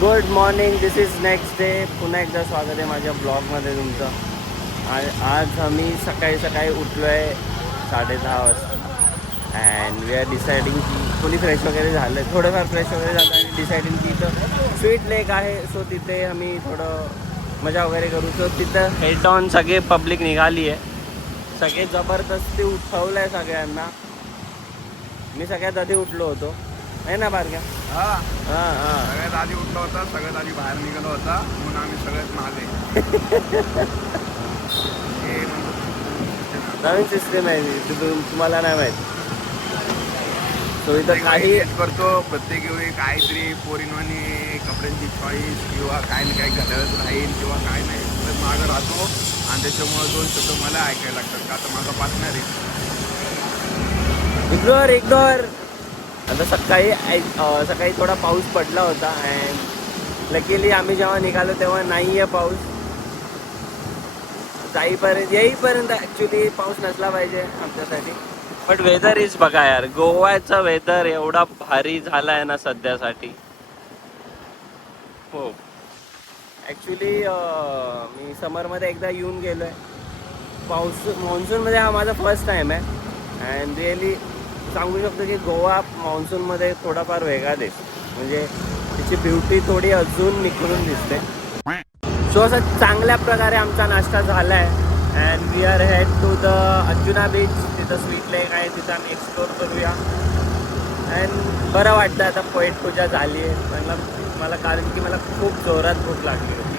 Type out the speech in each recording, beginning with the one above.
Good morning, this is next day. पुन्हा एकदा स्वागत आहे माझ्या ब्लॉगमध्ये तुमचं. आज आम्ही सकाळी सकाळी उठलो आहे 10:30 वाजता. अँड वी आर डिसाइडिंग की कोणी फ्रेश वगैरे झालं आहे, थोडंफार फ्रेश वगैरे झालं आणि डिसाइडिंग की इथं स्वीट लेक आहे. सो तिथे आम्ही थोडं मजा वगैरे करू. सो तिथं हेड ऑन सगळे पब्लिक निघाली आहे. सगळे जबरदस्ती उठवलं आहे सगळ्यांना. मी सगळ्यात आधी उठलो होतो आहे ना बारक्या. हां हां हां सगळ्यात आधी उठला होता, सगळ्यात आधी बाहेर निघाला होता, म्हणून आम्ही सगळ्यात मागे. हे नवीन सिस्टीम आहे ती, तुम्हाला नाही माहीत. सो इथं काही करतो प्रत्येक वेळी काहीतरी पोरींवानी कपड्यांची चॉईस किंवा काय ना काही घड्याळत राहील किंवा काय नाही तर मागं राहतो आणि त्याच्यामुळे 2 शब्द मला ऐकायला लागतात का आता माझा पार्टनर आहे. इग्नोर. आता सकाळी थोडा पाऊस पडला होता अँड लकीली आम्ही जेव्हा निघालो तेव्हा नाही आहे पाऊस. येईपर्यंत ॲक्च्युली पाऊस नसला पाहिजे आमच्यासाठी. बट वेदर इज बघा यार, गोव्याचा वेदर एवढा भारी झाला आहे ना सध्यासाठी. हो ॲक्च्युली मी समरमध्ये एकदा येऊन गेलो आहे. मान्सूनमध्ये हा माझा फर्स्ट टाईम आहे अँड रिअली सांगू शकतो की गोवा मान्सूनमध्ये थोडाफार वेगळा दिसतो. म्हणजे तिची ब्युटी थोडी अजून निखरून दिसते. सो असं चांगल्या प्रकारे आमचा नाश्ता झाला आहे and we are head to the Anjuna beach. तिथं स्वीट लेक आहे, तिथं आम्ही एक्सप्लोर करूया. अँड बरं वाटतं आता पोएट पूजा झाली आहे मला कारण की मला खूप जोरात भूक लागली होती.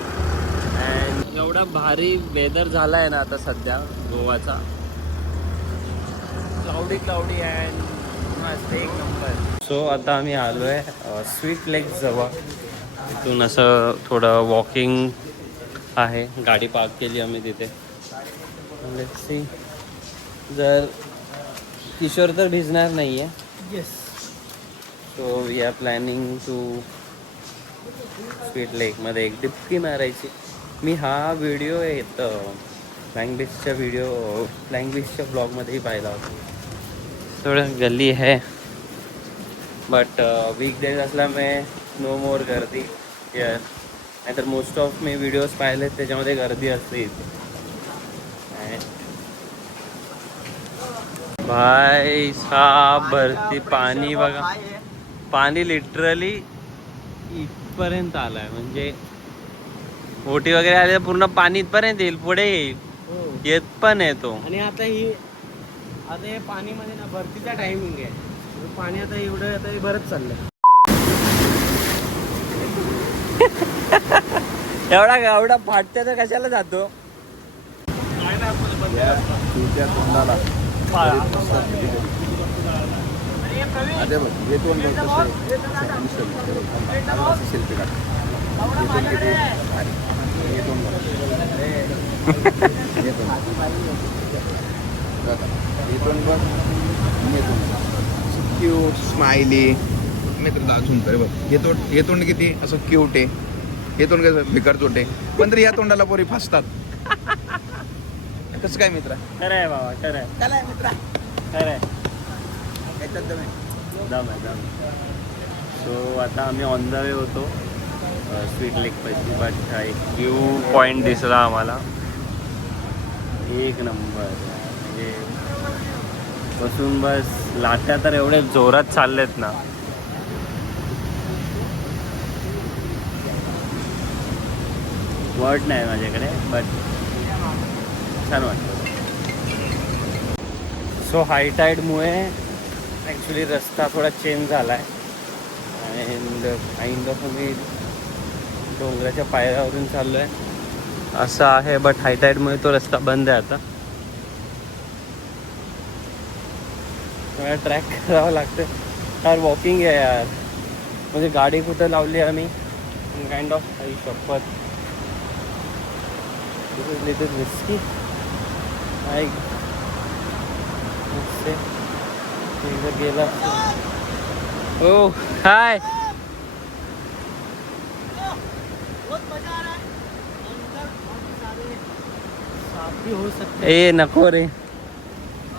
अँड एवढा भारी वेदर झाला आहे ना आता सध्या गोवाचा. क्लाउडी अँड मस्त एक नंबर. सो आता आम्ही आलो आहे स्वीट लेक जवळ. इथून असं थोडं वॉकिंग आहे. गाडी पार्क केली आम्ही तिथे. लेट्स सी, जर किशोर तर भिजणार नाही आहे. Yes. So we are planning to sweet लेकमध्ये एक डिपकी मारायची. मी हा व्हिडिओ फ्लॅंग बीचच्या ब्लॉगमध्येही पाहिला होता. थोडं गली है बट वीकडेज असल्यामुळे नो मोर गर्दी यार. नाहीतर मोस्ट ऑफ मी व्हिडिओज पाहिले त्याच्यामध्ये गर्दी असते इथे. भाई साहब भरती पाणी बघा. पाणी लिटरली इथपर्यंत आलाय. म्हणजे ओटी वगैरे आले तर पूर्ण पाणी इथपर्यंत येईल, पुढे येईल. येत पण येतो. आणि आता हे पाणीमध्ये ना भरतीचा टायमिंग आहे. पाणी आता एवढं आता हे भरत चाललंय. एवढा फाटत्या तर कशाला जातो. तुमच्या तोंडाला अरे बघ हे तोंड बघ शिल्पी काढ किती भारी. हे तोंड बघ हे तोंड बघ क्यूट स्माइली. मी तुला अजून करे बघ हे तोंड किती असं क्यूट आहे. हे तोंड कसं भिकार आहे पण तरी या तोंडाला पोरी फासतात. कसं काय मित्रा? खरं आहे बाबा, खरं आहे. काय मित्रा खरं आहे. याच्यात दम आहे. दम आहे. सो आता आम्ही ऑन द वे होतो स्वीट लेक पैकी. बट एक व्ह्यू पॉईंट दिसला आम्हाला एक नंबर. म्हणजे बसून बस लाट्या तर एवढे जोरात चाललेत ना. वर्ड नाही माझ्याकडे बट छान वाटतं. सो हाय टाईडमुळे ॲक्च्युली रस्ता थोडा चेंज झाला आहे अँड काइंड ऑफ आम्ही डोंगराच्या पायऱ्यावरून चाललो आहे असं आहे. बट हाय टाईडमुळे तो रस्ता बंद आहे आता. मला ट्रॅक करावं लागतं यार. वॉकिंग आहे यार. म्हणजे गाडी कुठं लावली आम्ही काइंड ऑफ आई शपथ. दिस इज लिटिल रिस्की. गेला. ओ हाय. हो सकते ए नको रे.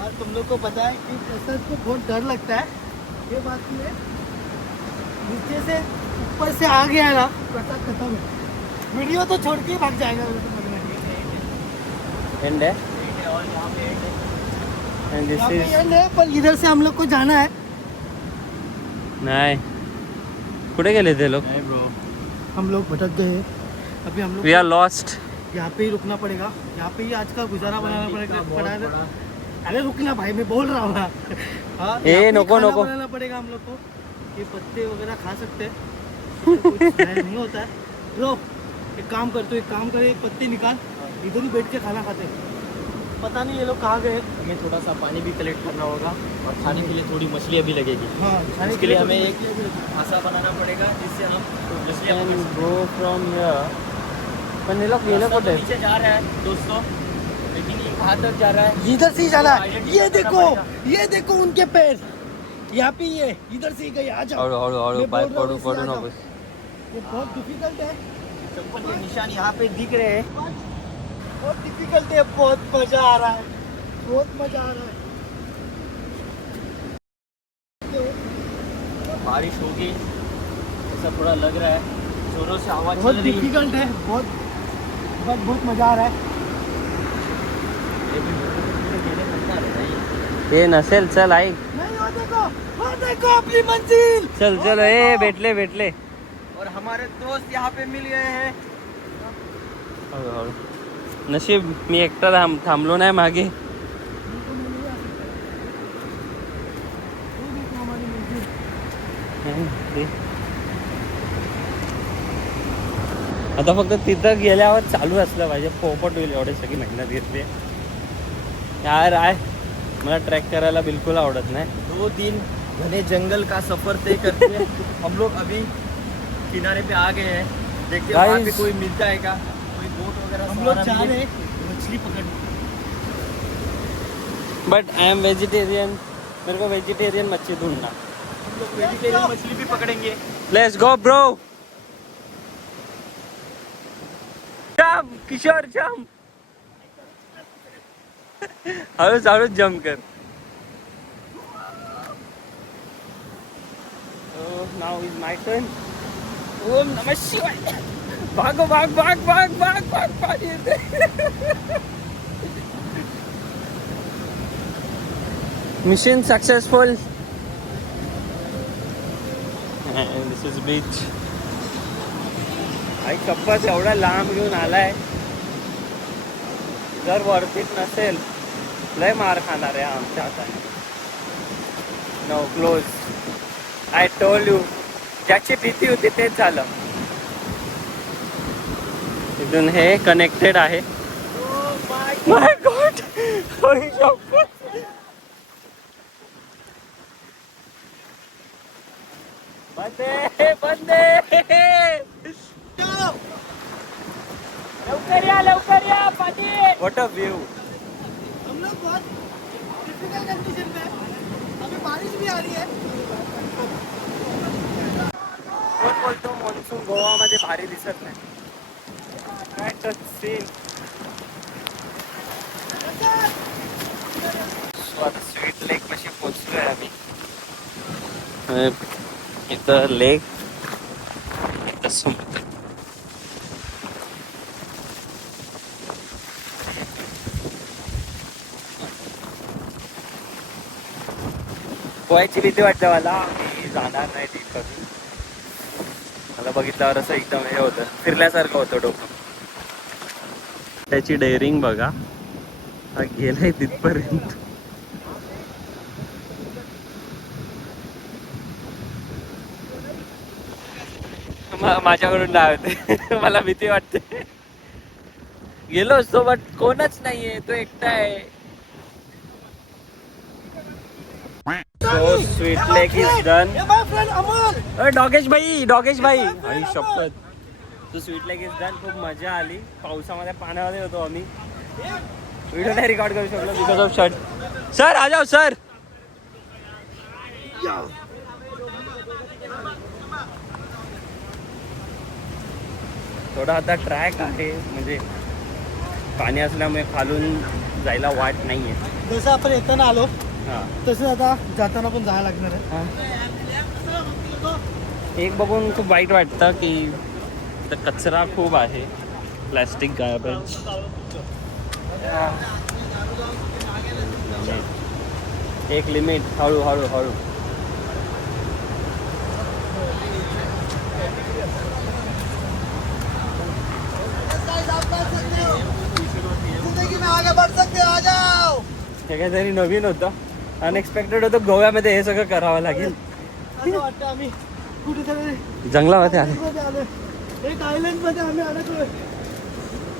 और तुम लोग को पता है कि ऐसा तो बहुत डर लगता है. ये बात नहीं है. नीचे से ऊपर से आ गया ना प्रसाद खत्म है, वीडियो तो छोड़ के ही भाग जाएगा। एंड है एंड दिस यहाँ पे इज end है, पर इधर से हम लोग को जाना है। नाही कुठे गेले ते लोग? नहीं ब्रो, हम लोग भटक गए हैं। अभी हम लोग वी आर लॉस्ट. यहाँ पे ही रुकना पड़ेगा, यहाँ पे ही आज का गुजारा बनाना पड़ेगा। अरे रुकना भाई, मैं बोल रहा हूँ ना। हाँ, ए, यहाँ पे ही नको, खाना नको। बनाना पड़ेगा हम लोग को। ये पत्ते वगैरह खा सकते हैं, इससे कुछ ज़ाहिर नहीं होता है। ब्रो एक काम कर, तो एक काम करे, एक पत्ते निकाल, इधर ही बैठ के खाना खाते हैं। पता नहीं ये लोग कहाँ गए। हमें थोड़ा सा पानी भी कलेक्ट करना होगा और खाने के लिए थोड़ी मछलियाँ भी लगेगी। हाँ, खाने इसके लिए हमें तो एक आशा बनाना पड़ेगा जिससे हम मछलियाँ पकड़ Can सकें। go from here. पण हे लोग गेले रास्ता तो कुठे? नीचे जा रहा है दोस्तों, लेकिन ये कहाँ तक जा रहा है? इधर से ही जाना है। Identify ये करना देखो, पड़ेगा। ये देखो उनके पैर, यहाँ पे ये इधर से ही गए। आ जाओ, हळू हळू हळू मैं पाय बोल रहा हूँ, पडू इससे पडू आ जाओ। नको. ये बहुत डिफिकल्ट है, चप्पल के निशान यहाँ पे दिख रहे हैं। बहुत डिफिकल्ट है। बहुत मजा आ रहा है, बहुत मजा आ रहा है। बारिश होगी ऐसा थोड़ा लग रहा है, जोरों से आवाज बहुत चल रही है। डिफिकल्ट है, बहुत बहुत मजा आ रहा है। ये भी अकेले करना रहता है। हे नसेल चल ऐक. नहीं, वो देखो अपनी मंजिल। चल चल ए भेटले भेटले. और हमारे दोस्त यहाँ पे मिल गए हैं। हळू हळू. नशीब मी एकटा थांबलो नाही मागे. आता फक्त तिथं गेल्यावर चालू असलं पाहिजे, पोपट होईल. एवढी सगळी मेहनत घेतली यार. मला ट्रॅक करायला बिलकुल आवडत नाही. 2 दिन घने जंगल का सफर तय करके हम लोग अभी किनारे पे आ गए हैं। देखते हैं वहाँ पे Guys. कोई मिलता है क्या, कोई बोट वगैरह हम लोग सहारा जा मिले। रहे हैं मछली पकड़ने। But I am vegetarian. मेरे को वेजिटेरियन मच्छी ढूंढना. हम लोग वेजिटेरियन मछली भी पकड़ेंगे। Let's go bro. Jump Kishor jump. हळूच हळूच जंप कर. Now is my turn. ओम नमः शिवाय. भागो भाग भाग भाग भाग भाग पाणी येते. Mission successful. This is beach. आई शपथ एवढा लांब घेऊन आलाय. जर वरतीच नसेल लय मार खाणार आहे आमच्या हाताने. No close. I told you. ज्याची भीती होती तेच झालं. इथून हे कनेक्टेड आहे. My god. बंदे बंदे. लवकर या पाणी. What a view. हम लोग बहुत डिफिकल्ट कंडीशन में हैं। अभी बारिश भी आ रही है। कोण बोलतो मॉन्सून गोवामध्ये भारी दिसत नाही. काय तर सीन. आता स्वीट लेक पाशी पोहोचलोय आम्ही. इथं लेक, इथं समुद्र. पोहायची भीती वाटते मला. मी जाणार नाही तिथं. मला बघितल्यावर असं एकदम हे होतं, फिरल्यासारखं होतं डोकं. त्याची डेअरिंग बघा. हा गेलाय तिथपर्यंत. माझ्याकडून नाही होते. मला भीती वाटते. गेलो असतो बट कोणच नाहीये, तो एकटा आहे. So sweet lake is done. ये my friend अमर। डॉगेश भाई आणि शपथ. तो स्वीट लेक इज डन. खूप मजा आली. पावसामध्ये पाण्यामध्ये होतो आम्ही. व्हिडिओ नाही रेकॉर्ड करू शकलो बिकॉज ऑफ शर्ट. सर आ जाओ सर. थोडा आता ट्रॅक आहे, म्हणजे पाणी असल्यामुळे खालून जायला वाट नाहीये. जसं आपण येताना आलो हा. तसं आता जाताना पण जायला लागणार आहे. एक बघून खूप वाईट वाटतं की इथं कचरा खूप आहे, प्लॅस्टिक गार्बेज. एक लिमिट, हळू हळू हळू. हे काहीतरी नवीन होतं, अनएक्सपेक्टेड होतं. गोव्यामध्ये हे सगळं करावं लागेल. असं वाटतं आम्ही कुठेतरी जंगलामध्ये आले. आलोय. एक आयलंड मध्ये आम्ही अडकलोय.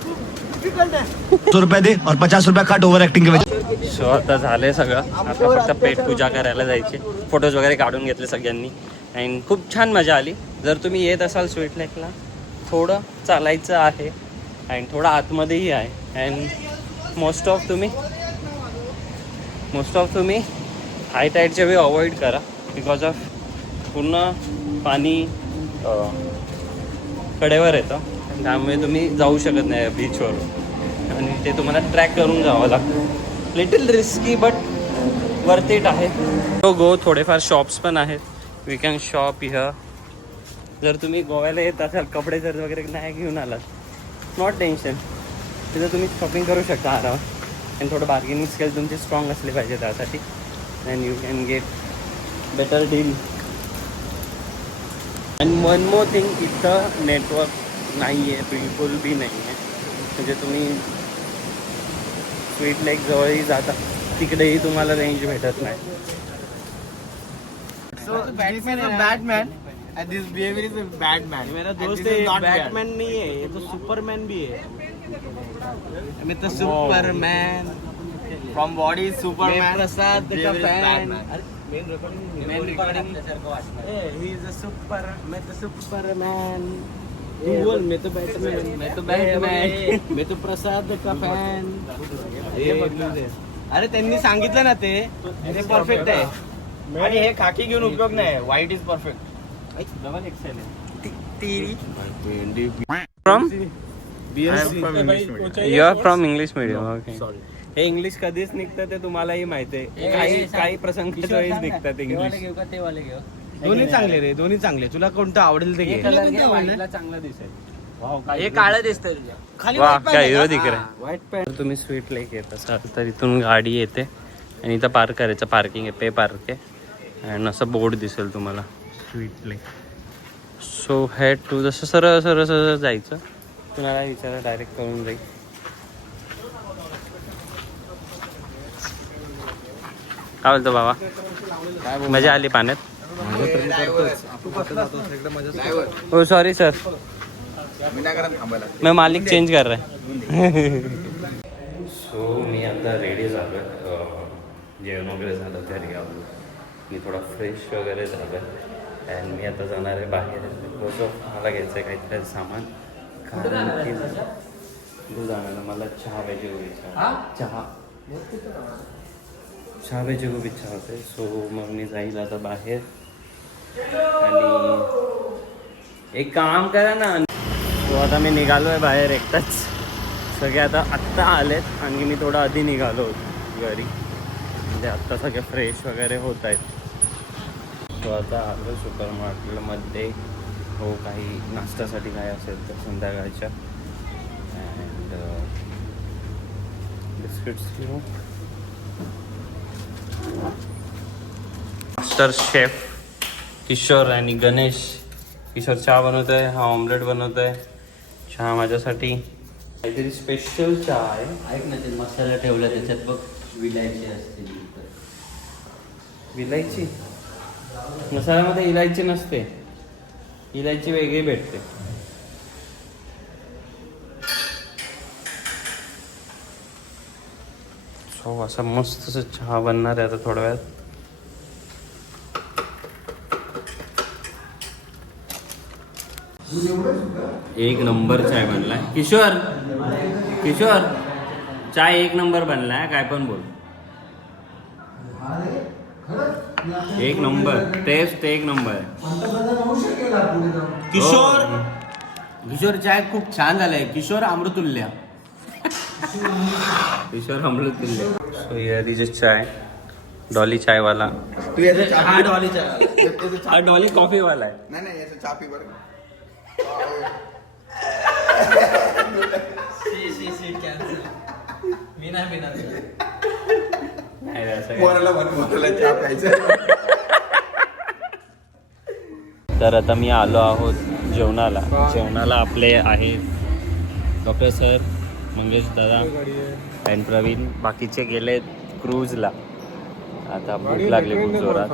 खूप डिफिकल्ट आहे. 100 रुपए दे और 50 रुपया काट ओवर एक्टिंग के वजह. सो आता झालंय सगळं. आता फक्त पेट पूजा करायला जायचे. फोटोज वगैरे काढून घेतले सगळ्यांनी अँड खूप छान मजा आली. जर तुम्ही येत असाल स्वीट लेकला, थोडं चालायचं आहे अँड थोडं आतमध्येही आहे. अँड मोस्ट ऑफ तुम्ही हाय टाईडच्या वेळी अवॉइड करा, बिकॉज ऑफ पूर्ण पाणी कडेवर येतं, त्यामुळे तुम्ही जाऊ शकत नाही बीचवर आणि ते तुम्हाला ट्रॅक करून जावं लागतं. Little risky but worth it आहे. गो थोडेफार शॉप्स पण आहेत. We can shop here. जर तुम्ही गोव्याला येत असाल, कपडे जर वगैरे नाही घेऊन आलात, नॉट टेन्शन, तिथं तुम्ही शॉपिंग करू शकता आरामात. आणि थोडं बार्गेनिंग स्किल तुमची स्ट्रॉंग असली पाहिजे त्यासाठी. And you can get better deal. And one more thing, इथं नेटवर्क नाही आहे, बिलकुल बी नाही आहे. म्हणजे तुम्ही स्वीट लेक जवळही जाता, तिकडेही तुम्हाला रेंज भेटत नाही. So this is a bad man and this behavior is a bad man. मेरा And दोस्त this is not बैटमैन नहीं है, ये तो सुपरमैन भी है. bad. मैं तो Superman from body is Superman. प्रसाद का behavior is fan. Batman. Main recording he is a super. मैं तो सुपरमैन. तू बोल, मैं तो बैटमैन. मैं तो बैटमैन. मैं तो प्रसाद का फॅन. अरे त्यांनी सांगितलं ना ते परफेक्ट आहे. आणि हे खाकी घेऊन उपयोग नाही. White is perfect. Double XL है. From BSc. You are from English medium. Okay. हे इंग्लिश कधीच निघतं ते तुम्हालाही माहिती आहे. काही प्रसंगाच्या वेळेस निघतात इंग्लिश. दोन्ही चांगले रे, दोन्ही चांगले. तुला कोणतं आवडेल ते घे. चांगला दिसेल. हे काळं दिसतंय तुझ्या. खाली वा, white काय pant हिरो आहे दिख का? रहा है. White pant. तुम्ही स्वीट लेक येत असाल तर इथून गाडी येते आणि इथं पार्क करायचं. पार्किंग आहे, पे पार्क आहे. आणि असं बोर्ड दिसेल तुम्हाला, sweet lake. So head to, जसं सरळ सरळ सरळ जायचं. तुम्हाला विचारा, डायरेक्ट करून जाईल. काय बोलतो बाबा, मजा आली पाण्यात? हो सॉरी सर, मैं मालिक चेंज कर रहा है. सो मी आता रेडी झालो आहे. जेवण वगैरे झालं, घरी आलो. मी थोडा फ्रेश वगैरे झालो आहे अँड मी आता जाणार आहे बाहेर. मला घ्यायचं आहे काहीतरी सामान, कारण की दूध आणायला. मला चहा पाहिजे, चहा पाहिजे, खूप इच्छा होते. सो मग मी जाईल आता बाहेर. आणि एक काम करा ना. सो आता मी निघालो आहे बाहेर एकटाच. सगळे आता आत्ता आलेत आणि मी थोडा आधी निघालो होतो घरी. म्हणजे आत्ता सगळे फ्रेश वगैरे होत आहेत. सो आता आलो सुपर मार्केटमध्ये. हो, काही नाश्त्यासाठी काय असेल तर संध्याकाळच्या. अँड बिस्किट्स घेऊ. मास्टर शेफ किशोर आणि गणेश. किशोर चहा बनवत आहे, हा ऑमलेट बनवत आहे. चहा माझ्यासाठी काहीतरी स्पेशल चहा आहे. ऐक ना, ते मसाला ठेवला त्याच्यात बघ, विलायची असते. विलायची? मसाल्यामध्ये इलायची नसते, इलायची वेगळी भेटते. सो असा मस्त असं चहा बनणार आहे आता थोड्या वेळात. एक नंबर चाय बनलाय. किशोर, किशोर, चाय एक नंबर बनलाय. काय पण बोल. एक नंबर टेस्ट, एक नंबर आहे. किशोर, किशोर चाय खूप छान झालाय. Kishor Amrutulya. Kishor Amrutulya. So here is a chai. Dolly chaiwala. तू याचा चहा हा पी. डॉलीचा याचा चहा पी. डॉली कॉफीवाला आहे. नाही नाही याचा चहा पी बरं. मी नाही पिणार नाही रे, असं काही. मोराला चहा प्यायचा. तर आता मी आलो आहोत जेवणाला. जेवणाला आपले आहे डॉक्टर सर, मंगेश दादा अँड प्रवीण. बाकीचे गेले क्रूजला. आता भूक लागली खूप जोरात.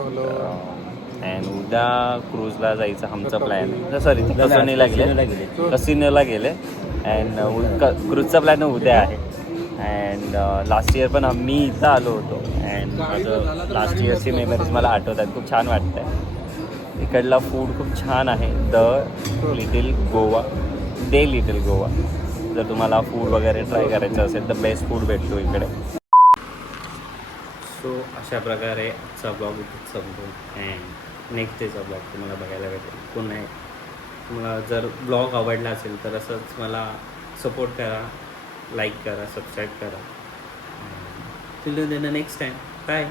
अँड उद्या क्रूजला जायचं आमचा प्लॅन. सॉरी कसिनोला गेले. अँड क्रूजचा प्लॅन उद्या आहे. अँड लास्ट इयर पण मी इथं आलो होतो. अँड माझं लास्ट इयरची मेमरीज मला आठवतात. खूप छान वाटतं आहे. इकडला फूड खूप छान आहे. द लिटिल गोवा, जर तुम्हाला फूड वगैरे ट्राय करायचं असेल तर बेस्ट फूड भेटतो इकडे. सो अशा प्रकारे आजचा ब्लॉग इथेच संपतो. अँड नेक्स्ट डेचा ब्लॉग तुम्हाला बघायला भेटेल. पुन्हा तुम्हाला जर ब्लॉग आवडला असेल तर असंच मला सपोर्ट करा, लाईक करा, सबस्क्राईब करा. Till then next time. Bye.